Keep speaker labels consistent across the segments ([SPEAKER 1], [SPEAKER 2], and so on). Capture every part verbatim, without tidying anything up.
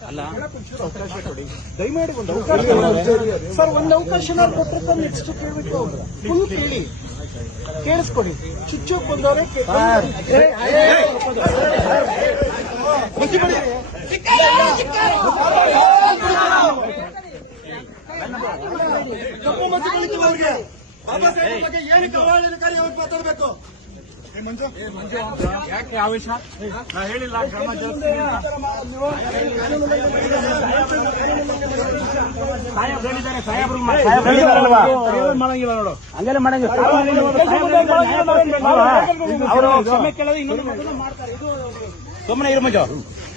[SPEAKER 1] ಅವಕಾಶ ಕೊಡಿ ದಯಮಾಡಿ ಒಂದು ಅವಕಾಶ ಸರ್. ಒಂದು ಅವಕಾಶ ಕೊಟ್ಟರೆ ನೆಕ್ಸ್ಟ್ ಕೇಳಬೇಕು. ಫುಲ್ ಕೇಳಿ ಕೇಳಿಸ್ಕೊಡಿ. ಚುಚ್ಚೋಕ್ ಬಂದವರೇ ಕಪ್ಪು ಮಚ್ಚಿ ಬೆಳೀತಿವ್ರಿಗೆ ಬಾಬಾ ಸಾಹೇಬ್ ಬಗ್ಗೆ ಏನಕ್ಕೆ ಅವಹೇಳನಕಾರಿ ಅವ್ರು ಮಾತಾಡಬೇಕು?
[SPEAKER 2] ಯಾಕೆ ಆವೇಶ? ನಾ ಹೇಳಿಲ್ಲ ಕ್ರಮ ಜರುಗಿಸ್ತೀನಿ ಅಂತ. ಸಾಹೇಬ್ ಹೇಳಿದ್ದಾರೆ, ಸಾಹೇಬ್ರು ಮಾಡಂಗಿಲ್ಲ ನೋಡು, ಹಂಗೆಲ್ಲ ಮಾಡಂಗಿಲ್ಲ. ಅವರು ಕ್ಷಮೆ ಕೇಳೋದು ಇನ್ನೊಂದು ಮಾಡ್ತಾರೆ. ಇದು ಸುಮ್ಮನೆ ಇರು ಮಂಜು.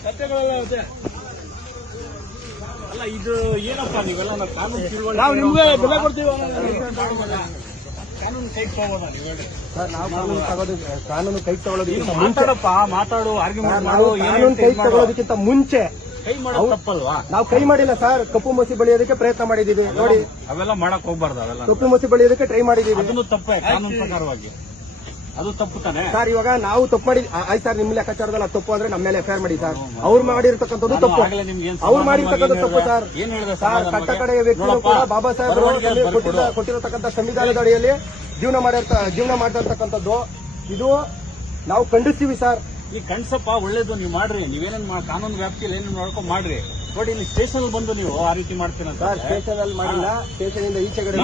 [SPEAKER 2] ಅಲ್ಲ ಇದು ಏನಪ್ಪ ನೀವೆಲ್ಲ ಕಾನೂನು ತಿಳುವಳಿಕೆ ನಾವು ನಿಮ್ಗೆ ಬೆಲೆ ಕೊಡ್ತೀವಿ. ಕಾನೂನು ಕೈ ತಗೋಬೋದಾ ನೀವು ಹೇಳಿ ಸರ್? ನಾವು ಕಾನೂನು ತಗೋದು ಕಾನೂನು ಕೈ ತಗೊಳ್ಳೋದಕ್ಕಿಂತ ಮಾತಾಡಪ್ಪ ಮಾತಾಡು ಆರ್ಗ್ಯುಮೆಂಟ್ ಮಾಡು. ಕಾನೂನು ಕೈ ತಗೊಳ್ಳೋದಕ್ಕಿಂತ ಮುಂಚೆ ಕೈ ಮಾಡೋದು ತಪ್ಪಲ್ವಾ? ನಾವು ಕೈ ಮಾಡಿಲ್ಲ ಸರ್. ಕಪ್ಪು ಮಸಿ ಬಳಿಯೋದಕ್ಕೆ ಪ್ರಯತ್ನ ಮಾಡಿದೀವಿ ನೋಡಿ. ಅವೆಲ್ಲ ಮಾಡಕ್ ಹೋಗ್ಬಾರ್ದು. ಅವೆಲ್ಲ ಕಪ್ಪು ಮಸಿ ಬಳಿಯೋದಕ್ಕೆ ಟ್ರೈ ಮಾಡಿದೀವಿ. ಅದನ್ನು ತಪ್ಪೇ ಕಾನೂನು ಪ್ರಕಾರವಾಗಿ. ಅದು ತಪ್ಪು ತಾನೆ ಸರ್. ಇವಾಗ ನಾವು ತಪ್ಪು ಮಾಡಿ ಆಯ್ತು ಸರ್. ನಿಮ್ಮ ಲೆಕ್ಕಾಚಾರದಲ್ಲಿ ಅದು ತಪ್ಪು ಅಂದ್ರೆ ನಮ್ಮ ಮೇಲೆ ಎಫ್ಐಆರ್ ಮಾಡಿ ಸರ್. ಅವ್ರು ಮಾಡಿರ್ತಕ್ಕಂಥದ್ದು ತಪ್ಪು. ಅವ್ರು ಮಾಡಿರ್ತಕ್ಕಂಥ ತಪ್ಪು ಸರ್. ಏನ್ ಹೇಳಿದೆ ಸರ್? ಕಟ್ಟ ಕಡೆಯ ವ್ಯಕ್ತಿಗಳು ಕೂಡ ಬಾಬಾ ಸಾಹೇಬ್ ಕೊಟ್ಟಿರತಕ್ಕಂಥ ಸಂವಿಧಾನದ ಅಡಿಯಲ್ಲಿ ಜೀವನ ಮಾಡಿರ್ತ ಜೀವನ ಮಾಡಿರ್ತಕ್ಕಂಥದ್ದು ಇದು ನಾವು ಖಂಡಿಸ್ತೀವಿ ಸರ್. ಈ ಕಣ್ಸಪ್ಪ ಒಳ್ಳೇದು ನೀವು ಮಾಡ್ರಿ. ನೀವೇನೇನ್ ಕಾನೂನು ವ್ಯಾಪ್ತಿಯಲ್ಲಿ ಏನೇನು ನೋಡ್ಕೊಂಡು ಮಾಡ್ರಿ. ನೋಡಿ ಇಲ್ಲಿ ಸ್ಟೇಷನ್ ಬಂದು ನೀವು ಆ ರೀತಿ ಮಾಡ್ತೀರ ಸರ್. ಸ್ಟೇಷನ್ ಅಲ್ಲಿ ಮಾಡಿಲ್ಲ. ಸ್ಟೇಷನ್ ಇಂದ ಈಚೆ ಕಡೆ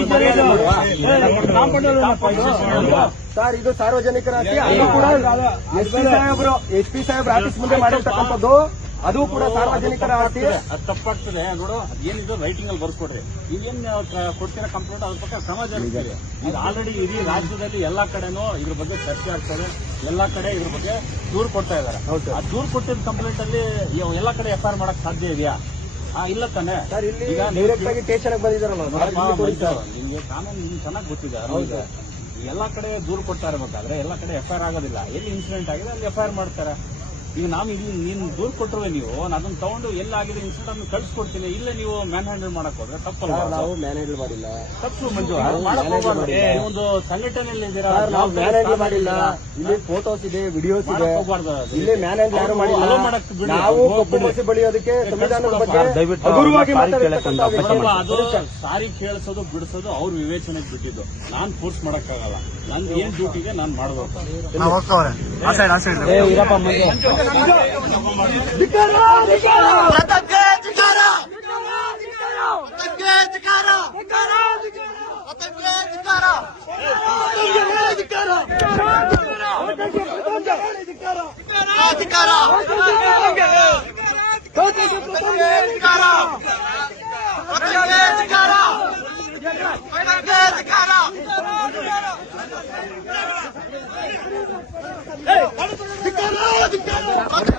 [SPEAKER 2] ಸರ್. ಇದು ಸಾರ್ವಜನಿಕರ ಆಸ್ತಿ. ಅದು ಕೂಡ ಎಸ್ ಪಿ ಸಾಹೇಬ್ರು ಎಸ್ ಪಿ ಸಾಹೇಬ್ರ ಆಫೀಸ್ ಮುಂದೆ ಮಾಡಿರ್ತಕ್ಕಂಥದ್ದು. ಅದು ಕೂಡ ಸಾರ್ವಜನಿಕರ ಆಸ್ತಿ. ಅದು ತಪ್ಪಾಗ್ತದೆ ನೋಡು. ಏನಿದೆ ರೈಟಿಂಗ್ ಅಲ್ಲಿ ಬರ್ಸ್ಕೊಡ್ರಿ. ನೀವೇನ್ ಕೊಡ್ತೀರಾ ಕಂಪ್ಲೇಂಟ್ ಅದ್ರ ಪಕ್ಕ ಕ್ರಮ ಜರುಗಿದೆ. ಇದು ಆಲ್ರೆಡಿ ಇಡೀ ರಾಜ್ಯದಲ್ಲಿ ಎಲ್ಲಾ ಕಡೆನೂ ಇದ್ರ ಬಗ್ಗೆ ಚರ್ಚೆ ಆಗ್ತದೆ. ಎಲ್ಲಾ ಕಡೆ ಇದ್ರ ಬಗ್ಗೆ ದೂರು ಕೊಡ್ತಾ ಇದಾರೆ. ಆ ದೂರು ಕೊಟ್ಟಿದ್ದ ಕಂಪ್ಲೇಂಟ್ ಅಲ್ಲಿ ಎಲ್ಲಾ ಕಡೆ ಎಫ್ಐಆರ್ ಮಾಡಕ್ ಸಾಧ್ಯ ಇದೆಯಾ? ಇಲ್ಲ ತಾನೆ ಸರ್. ಇಲ್ಲಿ ಈಗ ಡೈರೆಕ್ಟ್ ಆಗಿ ಸ್ಟೇಷನ್ ಬಂದಿದ್ದಾರಲ್ಲ ನಿಮ್ಗೆ ಕಾನೂನು ಚೆನ್ನಾಗಿ ಗೊತ್ತಿದೆ. ಎಲ್ಲಾ ಕಡೆ ದೂರು ಕೊಡ್ತಾ ಇರಬೇಕಾದ್ರೆ ಎಲ್ಲಾ ಕಡೆ ಎಫ್ಐಆರ್ ಆಗೋದಿಲ್ಲ. ಎಲ್ಲಿ ಇನ್ಸಿಡೆಂಟ್ ಆಗಿದೆ ಅಲ್ಲಿ ಎಫ್ಐಆರ್ ಮಾಡ್ತಾರೆ. ಈಗ ನಾವು ಇಲ್ಲಿ ನೀನು ದೂರು ಕೊಟ್ಟರುವೆ ನೀವು ಅದನ್ನ ತಗೊಂಡು ಎಲ್ಲಾಗಿದೆ ಇನ್ಸಿಡೆಂಟ್ ಅನ್ನು ಕಳ್ಸಿಕೊಡ್ತೀನಿ. ಇಲ್ಲೇ ನೀವು ಮ್ಯಾನ್ ಹ್ಯಾಂಡಲ್ ಮಾಡಕ್ ಹೋದ್ರೆ ತಪ್ಪಲ್ಲ. ನಾವು ಮ್ಯಾನ್ ಹ್ಯಾಂಡಲ್ ಮಾಡಿಲ್ಲ. ತಪ್ಪು ಮಂಜು. ಒಂದು ಸಂಘಟನೆಯಲ್ಲಿ ಇದ್ದೀರಾ. ನಾವು ಮ್ಯಾನ್ ಹ್ಯಾಂಡಲ್ ಮಾಡಿಲ್ಲ. ಇಲ್ಲಿ ಫೋಟೋಸ್ ಇದೆ, ವಿಡಿಯೋಸ್ ಇದೆ. ಇಲ್ಲಿ ಮ್ಯಾನ್ ಹ್ಯಾಂಡಲ್ ಯಾರು ಮಾಡಿಲ್ಲ. ನಾವು ಕಪ್ಪು ಮಸಿ ಬಳಿಯೋದಕ್ಕೆ ಸಂವಿಧಾನದ ಬಗ್ಗೆ ಹಗುರವಾಗಿ ಅದು ಸಾರಿ ಕೇಳಿಸೋದು ಬಿಡಿಸೋದು ಅವ್ರ ವಿವೇಚನೆಗೆ ಬಿಟ್ಟಿದ್ದು. ನಾನ್ ಫೋರ್ಸ್ ಮಾಡಕ್ಕಾಗಲ್ಲ. ನನ್ ಏನ್ ಡ್ಯೂಟಿಗೆ ನಾನ್ ಮಾಡ್ಬೇಕು.
[SPEAKER 3] ಧಿಕ್ಕಾರ